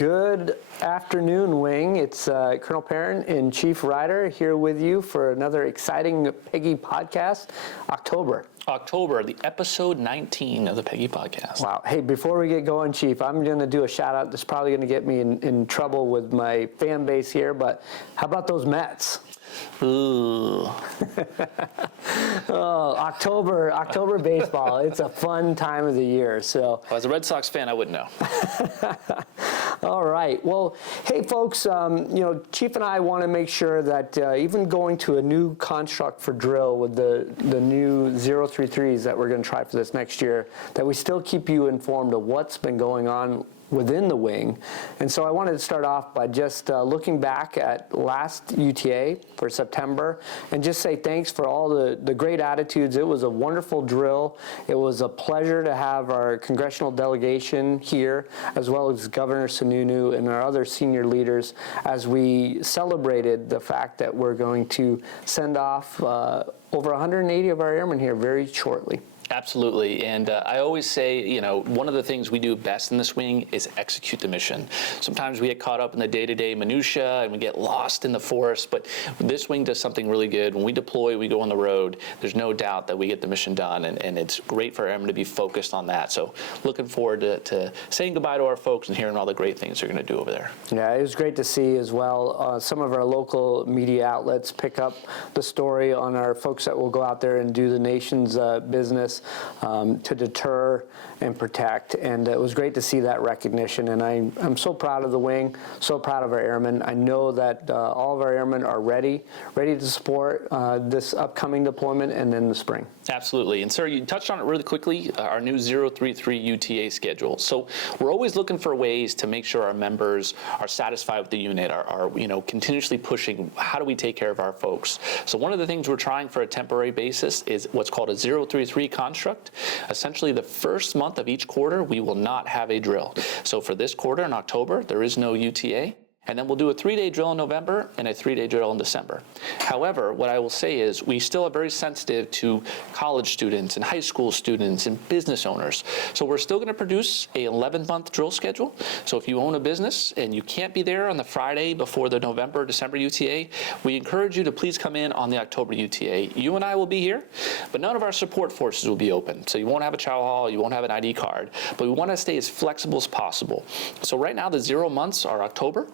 Good afternoon, Wing. It's Colonel Perron and Chief Reiter here with you for another exciting Peggy Podcast, October, the episode 19 of the Peggy Podcast. Wow. Hey, before we get going, Chief, I'm going to do a shout out that's probably going to get me in trouble with my fan base here, but how about those Mets? Ooh. Oh, October baseball. It's a fun time of the year. So, Well, as a Red Sox fan, I wouldn't know. All right. Well, hey, folks, Chief and I want to make sure that even going to a new construct for drill with the new 033s that we're going to try for this next year, that we still keep you informed of what's been going on within the wing. And so I wanted to start off by just looking back at last UTA for September and just say thanks for all the great attitudes. It was a wonderful drill. It was a pleasure to have our congressional delegation here, as well as Governor Sununu and our other senior leaders, as we celebrated the fact that we're going to send off over 180 of our airmen here very shortly. Absolutely, and I always say, one of the things we do best in this wing is execute the mission. Sometimes we get caught up in the day-to-day minutia and we get lost in the forest, but this wing does something really good. When we deploy, we go on the road, there's no doubt that we get the mission done, and it's great for airmen to be focused on that. So looking forward to saying goodbye to our folks and hearing all the great things they're going to do over there. Yeah, it was great to see as well some of our local media outlets pick up the story on our folks that will go out there and do the nation's business to deter and protect, and it was great to see that recognition, and I'm so proud of the wing, so proud of our airmen. I know that all of our airmen are ready to support this upcoming deployment and in the spring. Absolutely, and sir, you touched on it really quickly, our new 033 UTA schedule. So we're always looking for ways to make sure our members are satisfied with the unit, are continuously pushing, how do we take care of our folks? So one of the things we're trying for a temporary basis is what's called a 033 construct. Essentially, the first month of each quarter, we will not have a drill. So for this quarter in October, there is no UTA. And then we'll do a 3-day drill in November and a 3-day drill in December. However, what I will say is we still are very sensitive to college students and high school students and business owners. So we're still going to produce a 11-month drill schedule. So if you own a business and you can't be there on the Friday before the November, December UTA, we encourage you to please come in on the October UTA. You and I will be here, but none of our support forces will be open. So you won't have a chow hall, you won't have an ID card, but we want to stay as flexible as possible. So right now the 0 months are October,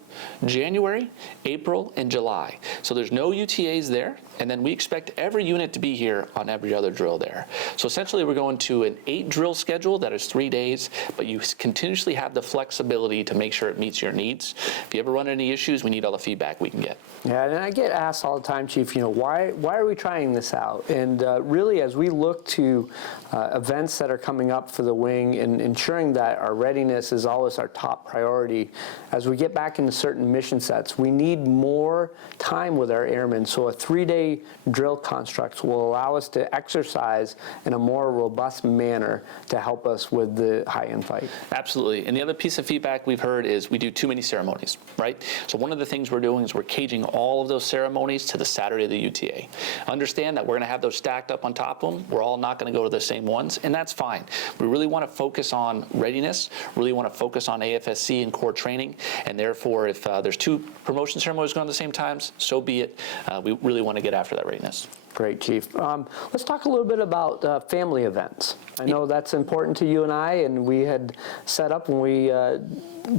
January, April, and July. So there's no UTAs there, and then we expect every unit to be here on every other drill there. So essentially we're going to an 8 drill schedule that is 3 days, but you continuously have the flexibility to make sure it meets your needs. If you ever run into issues, we need all the feedback we can get. Yeah, and I get asked all the time, Chief, why are we trying this out? And really, as we look to events that are coming up for the wing and ensuring that our readiness is always our top priority, as we get back into certain mission sets, we need more time with our airmen. So a 3-day drill construct will allow us to exercise in a more robust manner to help us with the high-end fight. Absolutely. And the other piece of feedback we've heard is we do too many ceremonies, right? So one of the things we're doing is we're caging all of those ceremonies to the Saturday of the UTA. Understand that we're going to have those stacked up on top of them. We're all not going to go to the same ones, and that's fine. We really want to focus on readiness, really want to focus on AFSC and core training, and therefore if there's 2 promotion ceremonies going on at the same time, so be it. We really want to get after that readiness. Great, Chief. Let's talk a little bit about family events. I know that's important to you and I, and we had set up when we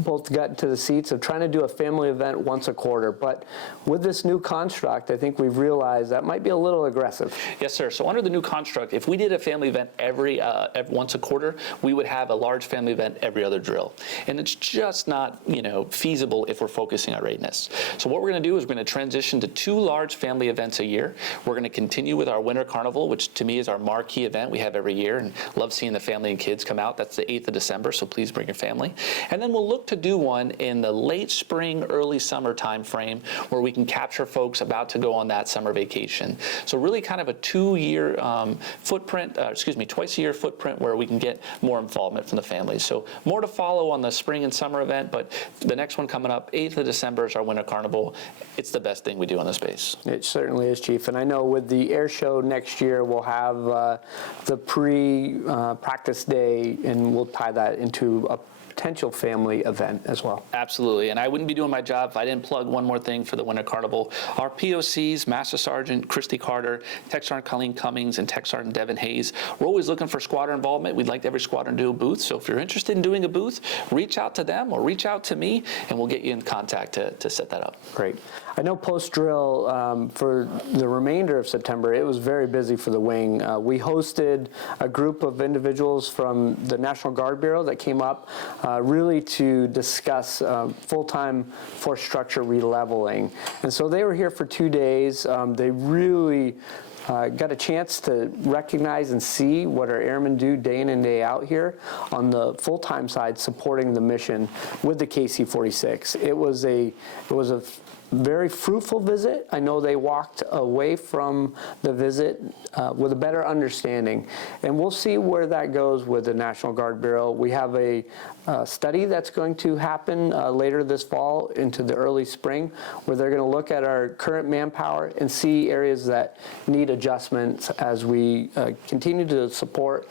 both got into the seats of trying to do a family event once a quarter. But with this new construct, I think we've realized that might be a little aggressive. Yes, sir. So under the new construct, if we did a family event every once a quarter, we would have a large family event every other drill. And it's just not, feasible if we're focusing on readiness. So what we're going to do is we're going to transition to 2 large family events a year. We're going to continue with our Winter Carnival, which to me is our marquee event we have every year, and love seeing the family and kids come out. That's the 8th of December, so please bring your family. And then we'll look to do one in the late spring, early summer time frame where we can capture folks about to go on that summer vacation. So really kind of a 2-year twice a year footprint where we can get more involvement from the families. So more to follow on the spring and summer event, but the next one coming up, 8th of December is our Winter Carnival. It's the best thing we do on the space. It certainly is, Chief. And I know with the air show next year, we'll have the pre-practice day, and we'll tie that into potential family event as well. Absolutely, and I wouldn't be doing my job if I didn't plug one more thing for the Winter Carnival. Our POCs, Master Sergeant Christy Carter, Tech Sergeant Colleen Cummings, and Tech Sergeant Devin Hayes, we're always looking for squadron involvement. We'd like every squadron to do a booth, so if you're interested in doing a booth, reach out to them or reach out to me, and we'll get you in contact to set that up. Great. I know post-drill, for the remainder of September, it was very busy for the wing. We hosted a group of individuals from the National Guard Bureau that came up really to discuss full-time force structure releveling. And so they were here for 2 days. They really got a chance to recognize and see what our airmen do day in and day out here on the full-time side supporting the mission with the KC-46. It was a very fruitful visit. I know they walked away from the visit with a better understanding. And we'll see where that goes with the National Guard Bureau. We have a study that's going to happen later this fall into the early spring, where they're going to look at our current manpower and see areas that need adjustments as we continue to support,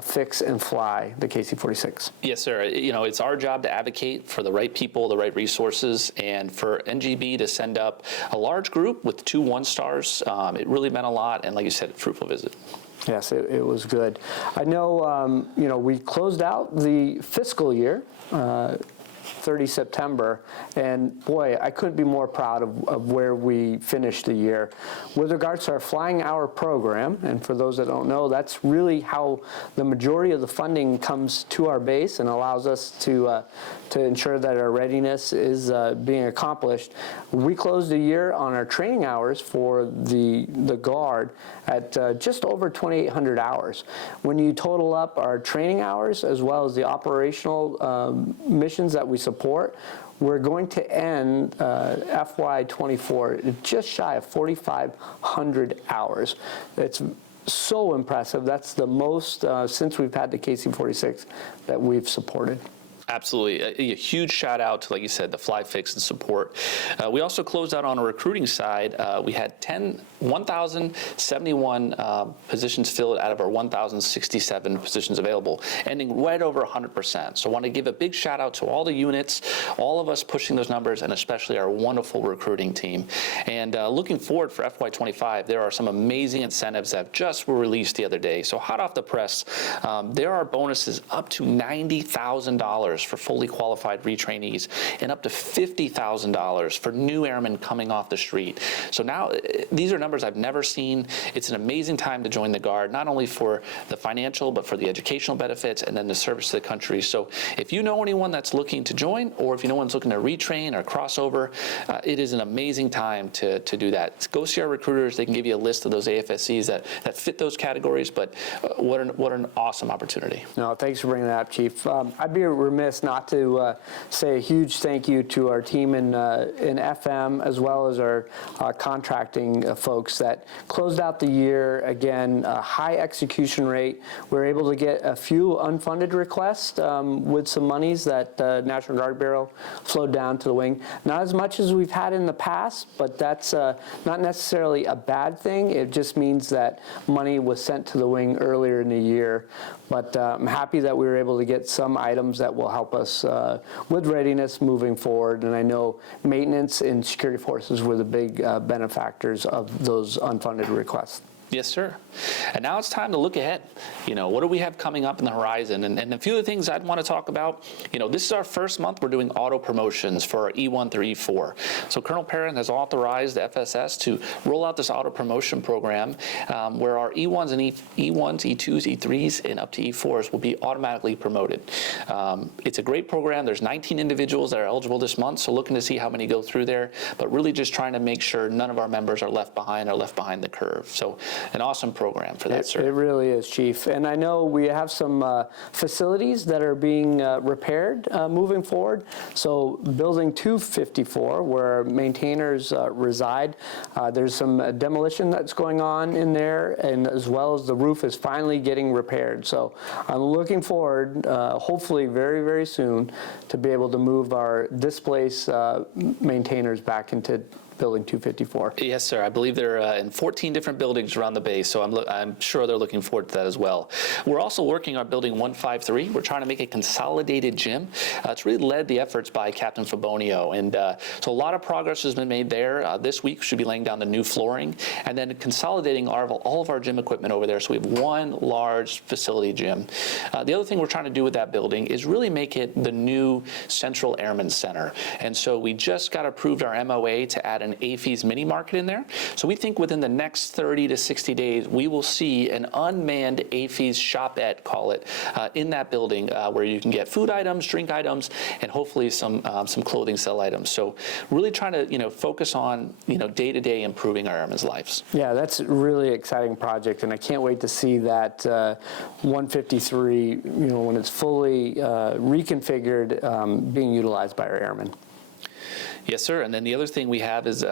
fix, and fly the KC-46. Yes, sir. It's our job to advocate for the right people, the right resources, and for NGB to send up a large group with 2 1-stars. It really meant a lot, and like you said, a fruitful visit. Yes, it was good. I know, we closed out the fiscal year, 30 September, and boy, I couldn't be more proud of where we finished the year. With regards to our flying hour program, and for those that don't know, that's really how the majority of the funding comes to our base and allows us to ensure that our readiness is being accomplished. We closed the year on our training hours for the Guard at just over 2,800 hours. When you total up our training hours as well as the operational missions that we support, we're going to end FY24 just shy of 4,500 hours. It's so impressive. That's the most since we've had the KC-46 that we've supported. Absolutely. A huge shout out to, like you said, the fly, fix, and support. We also closed out on a recruiting side. We had 1,071 positions filled out of our 1,067 positions available, ending right over 100%. So I want to give a big shout out to all the units, all of us pushing those numbers, and especially our wonderful recruiting team. And looking forward for FY25, there are some amazing incentives that just were released the other day. So hot off the press, there are bonuses up to $90,000 for fully qualified retrainees and up to $50,000 for new airmen coming off the street. So now these are numbers I've never seen. It's an amazing time to join the Guard, not only for the financial, but for the educational benefits and then the service to the country. So if you know anyone that's looking to join, or if you know anyone's looking to retrain or crossover, it is an amazing time to do that. Go see our recruiters. They can give you a list of those AFSCs that fit those categories, but what an awesome opportunity. No, thanks for bringing that up, Chief. I'd be remiss not to say a huge thank you to our team in FM as well as our contracting folks that closed out the year. Again, a high execution rate. We were able to get a few unfunded requests with some monies that National Guard Bureau flowed down to the wing. Not as much as we've had in the past, but that's not necessarily a bad thing. It just means that money was sent to the wing earlier in the year. But I'm happy that we were able to get some items that will help us with readiness moving forward. And I know maintenance and security forces were the big benefactors of those unfunded requests. Yes, sir. And now it's time to look ahead. What do we have coming up in the horizon? And a few of the things I'd want to talk about, this is our first month we're doing auto promotions for our E1 through E4. So Colonel Perron has authorized the FSS to roll out this auto promotion program where our E1s and E1s, E2s, E3s, and up to E4s will be automatically promoted. It's a great program. There's 19 individuals that are eligible this month, so looking to see how many go through there, but really just trying to make sure none of our members are left behind the curve. So an awesome program for that, sir. It really is, Chief. And I know we have some facilities that are being repaired moving forward. So building 254, where maintainers reside, there's some demolition that's going on in there, and as well as the roof is finally getting repaired. So I'm looking forward, hopefully very, very soon, to be able to move our displaced maintainers back into Building 254. Yes, sir. I believe they're in 14 different buildings around the base, so I'm sure they're looking forward to that as well. We're also working on building 153. We're trying to make a consolidated gym. It's really led the efforts by Captain Fabonio, and so a lot of progress has been made there. This week, we should be laying down the new flooring, and then consolidating all of our gym equipment over there, so we have one large facility gym. The other thing we're trying to do with that building is really make it the new Central Airmen Center, and so we just got approved our MOA to add an AAFES mini market in there. So we think within the next 30 to 60 days, we will see an unmanned AAFES shopette, call it, in that building where you can get food items, drink items, and hopefully some clothing sell items. So really trying to focus on day-to-day improving our airmen's lives. Yeah, that's a really exciting project, and I can't wait to see that 153, when it's fully reconfigured, being utilized by our airmen. Yes, sir. And then the other thing we have is,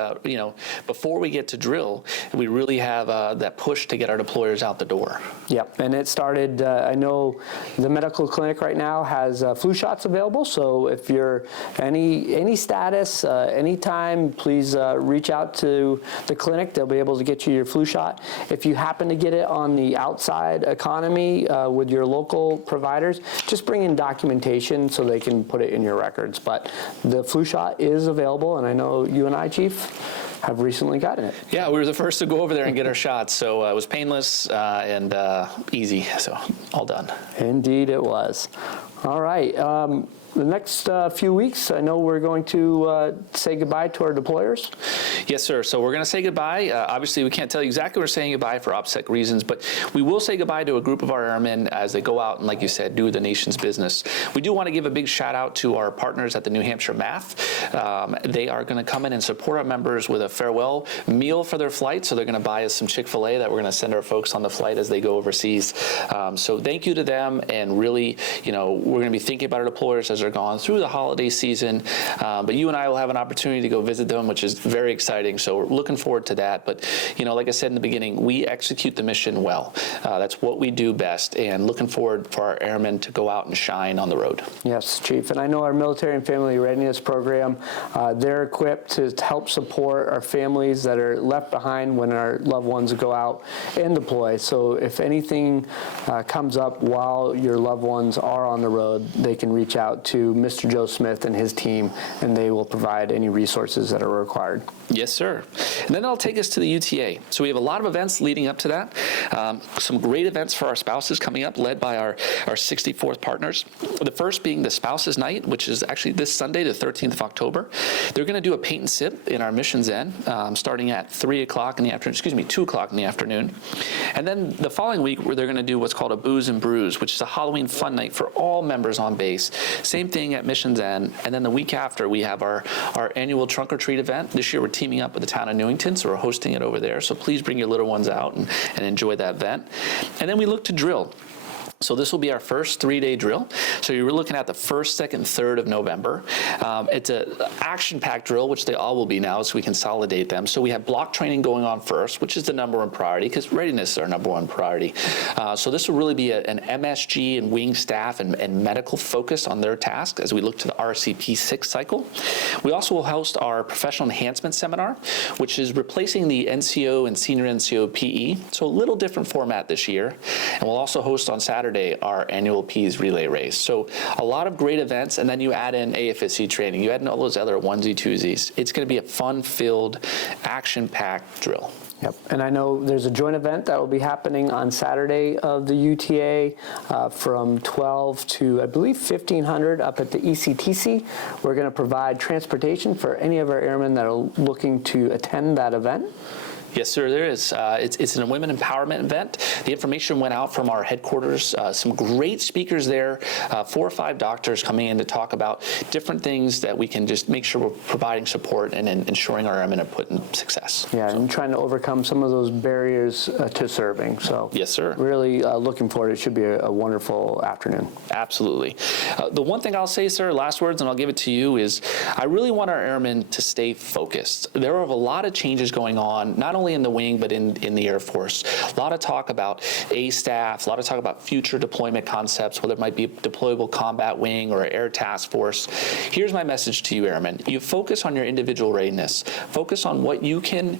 before we get to drill, we really have that push to get our deployers out the door. Yep, and it started, I know the medical clinic right now has flu shots available, so if you're any status, anytime, please reach out to the clinic. They'll be able to get you your flu shot. If you happen to get it on the outside economy with your local providers, just bring in documentation so they can put it in your records. But the flu shot is available, and I know you and I, Chief, have recently gotten it. Yeah, we were the first to go over there and get our shots, so it was painless and easy, so all done. Indeed it was. All right. The next few weeks, I know we're going to say goodbye to our deployers. Yes, sir. So we're going to say goodbye. Obviously, we can't tell you exactly we're saying goodbye for OPSEC reasons, but we will say goodbye to a group of our airmen as they go out and, like you said, do the nation's business. We do want to give a big shout out to our partners at the New Hampshire MAF. They are going to come in and support our members with a farewell meal for their flight. So they're going to buy us some Chick-fil-A that we're going to send our folks on the flight as they go overseas. So thank you to them, and really, we're going to be thinking about our deployers as they're gone through the holiday season, but you and I will have an opportunity to go visit them, which is very exciting, so we're looking forward to that. But like I said in the beginning, we execute the mission well. That's what we do best, and looking forward for our airmen to go out and shine on the road. Yes, Chief, and I know our military and family readiness program, they're equipped to help support our families that are left behind when our loved ones go out and deploy. So if anything comes up while your loved ones are on the road, they can reach out to Mr. Joe Smith and his team, and they will provide any resources that are required. Yes, sir. And then that'll take us to the UTA. So we have a lot of events leading up to that. Some great events for our spouses coming up, led by our 64th partners. The first being the Spouses Night, which is actually this Sunday, the 13th of October. They're going to do a paint and sip in our Missions Inn, starting at 2 o'clock in the afternoon. And then the following week, they're going to do what's called a Booze and Brews, which is a Halloween fun night for all members on base. Same thing at Missions Inn. And then the week after, we have our annual Trunk or Treat event. This year, we're teaming up with the town of Newington, so we're hosting it over there. So please bring your little ones out and enjoy that event. And then we look to drill. So this will be our first 3-day drill. So you're looking at the 1st, 2nd, 3rd of November. It's an action-packed drill, which they all will be now, so we consolidate them. So we have block training going on first, which is the number one priority, because readiness is our number one priority. So this will really be an MSG and wing staff and medical focus on their task as we look to the RCP 6 cycle. We also will host our professional enhancement seminar, which is replacing the NCO and senior NCO PE. So a little different format this year. And we'll also host on Saturday our annual Peas relay race. So a lot of great events, and then you add in AFSC training, you add in all those other onesie twosies. It's going to be a fun-filled, action-packed drill. Yep, and I know there's a joint event that will be happening on Saturday of the UTA from 12 to, I believe, 1500 up at the ECTC. We're going to provide transportation for any of our airmen that are looking to attend that event. Yes, sir, there is. It's a women empowerment event. The information went out from our headquarters. Some great speakers there, 4 or 5 doctors coming in to talk about different things that we can just make sure we're providing support and ensuring our airmen are put in success. Yeah, and trying to overcome some of those barriers to serving. So yes, sir. Really looking forward. It should be a wonderful afternoon. Absolutely. The one thing I'll say, sir, last words, and I'll give it to you, is I really want our airmen to stay focused. There are a lot of changes going on, not only only in the wing, but in the Air Force. A lot of talk about A-staff, a lot of talk about future deployment concepts, whether it might be a deployable combat wing or an air task force. Here's my message to you, Airmen. You focus on your individual readiness. Focus on what you can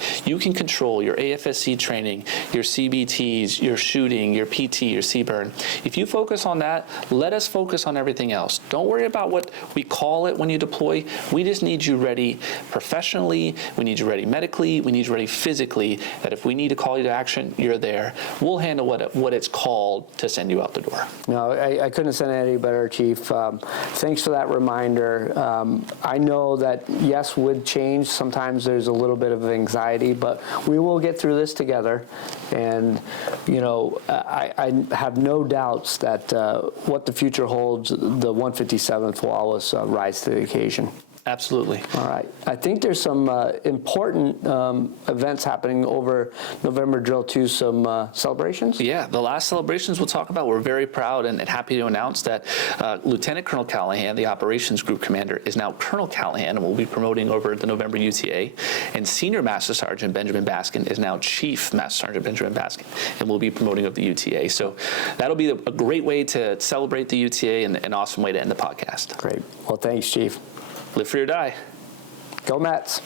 control, your AFSC training, your CBTs, your shooting, your PT, your CBURN. If you focus on that, let us focus on everything else. Don't worry about what we call it when you deploy. We just need you ready professionally. We need you ready medically. We need you ready physically, that if we need to call you to action, you're there. We'll handle what it's called to send you out the door. No, I couldn't have said it any better, Chief. Thanks for that reminder. I know that, yes, with change, sometimes there's a little bit of anxiety, but we will get through this together. And, you know, I have no doubts that what the future holds, the 157th will always rise to the occasion. Absolutely. All right. I think there's some important events happening over November Drill 2, some celebrations. Yeah, the last celebrations we'll talk about, we're very proud and happy to announce that Lieutenant Colonel Callahan, the Operations Group Commander, is now Colonel Callahan and will be promoting over the November UTA. And Senior Master Sergeant Benjamin Baskin is now Chief Master Sergeant Benjamin Baskin and will be promoting of the UTA. So that'll be a great way to celebrate the UTA and an awesome way to end the podcast. Great. Well, thanks, Chief. Live free or die. Go Mets.